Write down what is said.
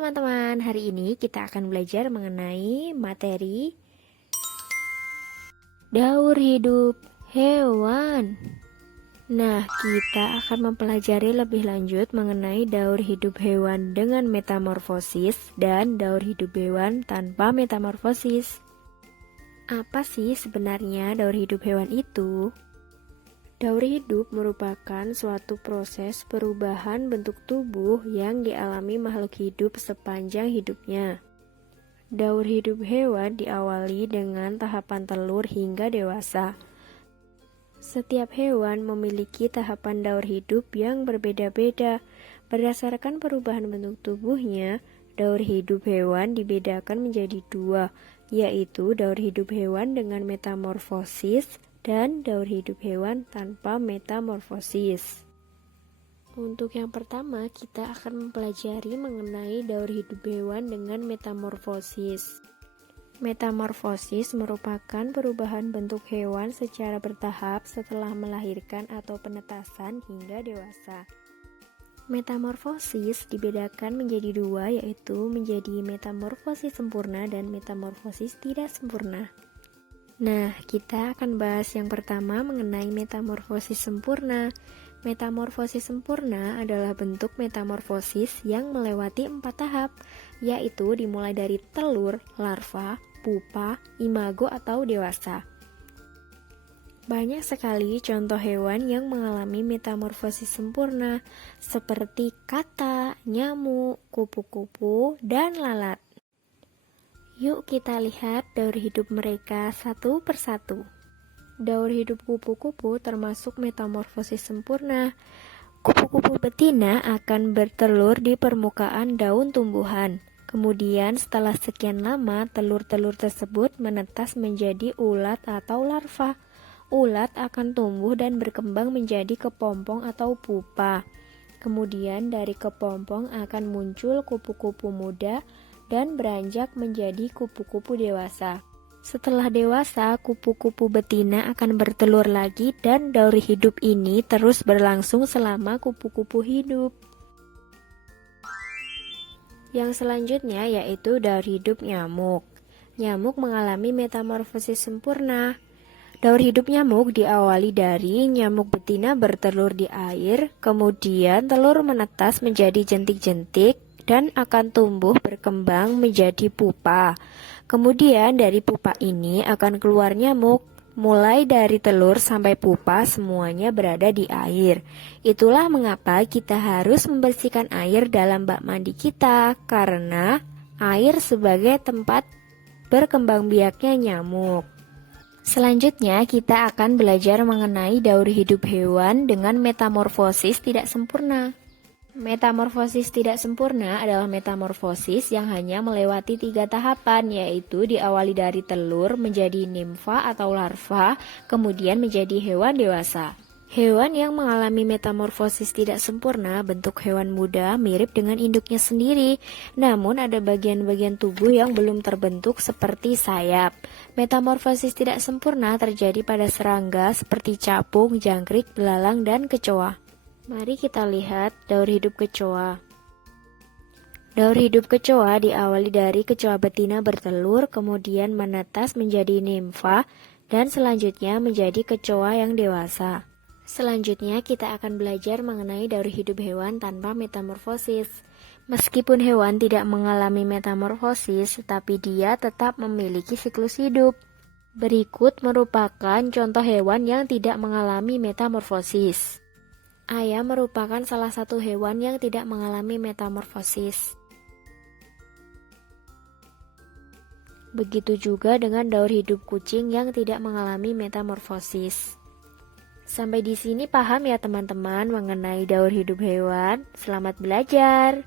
teman-teman, hari ini kita akan belajar mengenai materi daur hidup hewan. Nah, kita akan mempelajari lebih lanjut mengenai daur hidup hewan dengan metamorfosis dan daur hidup hewan tanpa metamorfosis. Apa sih sebenarnya daur hidup hewan itu? Daur hidup merupakan suatu proses perubahan bentuk tubuh yang dialami makhluk hidup sepanjang hidupnya. Daur hidup hewan diawali dengan tahapan telur hingga dewasa. Setiap hewan memiliki tahapan daur hidup yang berbeda-beda. Berdasarkan perubahan bentuk tubuhnya, daur hidup hewan dibedakan menjadi dua, yaitu daur hidup hewan dengan metamorfosis dan daur hidup hewan tanpa metamorfosis. Untuk yang pertama, kita akan mempelajari mengenai daur hidup hewan dengan metamorfosis. Metamorfosis merupakan perubahan bentuk hewan secara bertahap setelah melahirkan atau penetasan hingga dewasa. Metamorfosis dibedakan menjadi dua, yaitu menjadi metamorfosis sempurna dan metamorfosis tidak sempurna. Nah, kita akan bahas yang pertama mengenai metamorfosis sempurna. Metamorfosis sempurna adalah bentuk metamorfosis yang melewati 4 tahap, yaitu dimulai dari telur, larva, pupa, imago atau dewasa. Banyak sekali contoh hewan yang mengalami metamorfosis sempurna, seperti kata, nyamuk, kupu-kupu, dan lalat. Yuk kita lihat daur hidup mereka satu persatu. Daur hidup kupu-kupu termasuk metamorfosis sempurna. Kupu-kupu betina akan bertelur di permukaan daun tumbuhan. Kemudian setelah sekian lama, telur-telur tersebut menetas menjadi ulat atau larva. Ulat akan tumbuh dan berkembang menjadi kepompong atau pupa. Kemudian dari kepompong akan muncul kupu-kupu muda dan beranjak menjadi kupu-kupu dewasa. Setelah dewasa, kupu-kupu betina akan bertelur lagi dan daur hidup ini terus berlangsung selama kupu-kupu hidup. Yang selanjutnya yaitu daur hidup nyamuk. Nyamuk mengalami metamorfosis sempurna. Daur hidup nyamuk diawali dari nyamuk betina bertelur di air, kemudian telur menetas menjadi jentik-jentik, dan akan tumbuh berkembang menjadi pupa. Kemudian dari pupa ini akan keluar nyamuk. Mulai dari telur sampai pupa semuanya berada di air. Itulah mengapa kita harus membersihkan air dalam bak mandi kita, karena air sebagai tempat berkembang biaknya nyamuk. Selanjutnya kita akan belajar mengenai daur hidup hewan dengan metamorfosis tidak sempurna. Metamorfosis tidak sempurna adalah metamorfosis yang hanya melewati 3 tahapan, yaitu diawali dari telur menjadi nimfa atau larva, kemudian menjadi hewan dewasa. Hewan yang mengalami metamorfosis tidak sempurna, bentuk hewan muda mirip dengan induknya sendiri, namun ada bagian-bagian tubuh yang belum terbentuk seperti sayap. Metamorfosis tidak sempurna terjadi pada serangga seperti capung, jangkrik, belalang, dan kecoa. Mari kita lihat daur hidup kecoa. Daur hidup kecoa diawali dari kecoa betina bertelur, kemudian menetas menjadi nimfa, dan selanjutnya menjadi kecoa yang dewasa. Selanjutnya kita akan belajar mengenai daur hidup hewan tanpa metamorfosis. Meskipun hewan tidak mengalami metamorfosis, tetapi dia tetap memiliki siklus hidup. Berikut merupakan contoh hewan yang tidak mengalami metamorfosis. Ayam merupakan salah satu hewan yang tidak mengalami metamorfosis. Begitu juga dengan daur hidup kucing yang tidak mengalami metamorfosis. Sampai di sini paham ya teman-teman mengenai daur hidup hewan? Selamat belajar!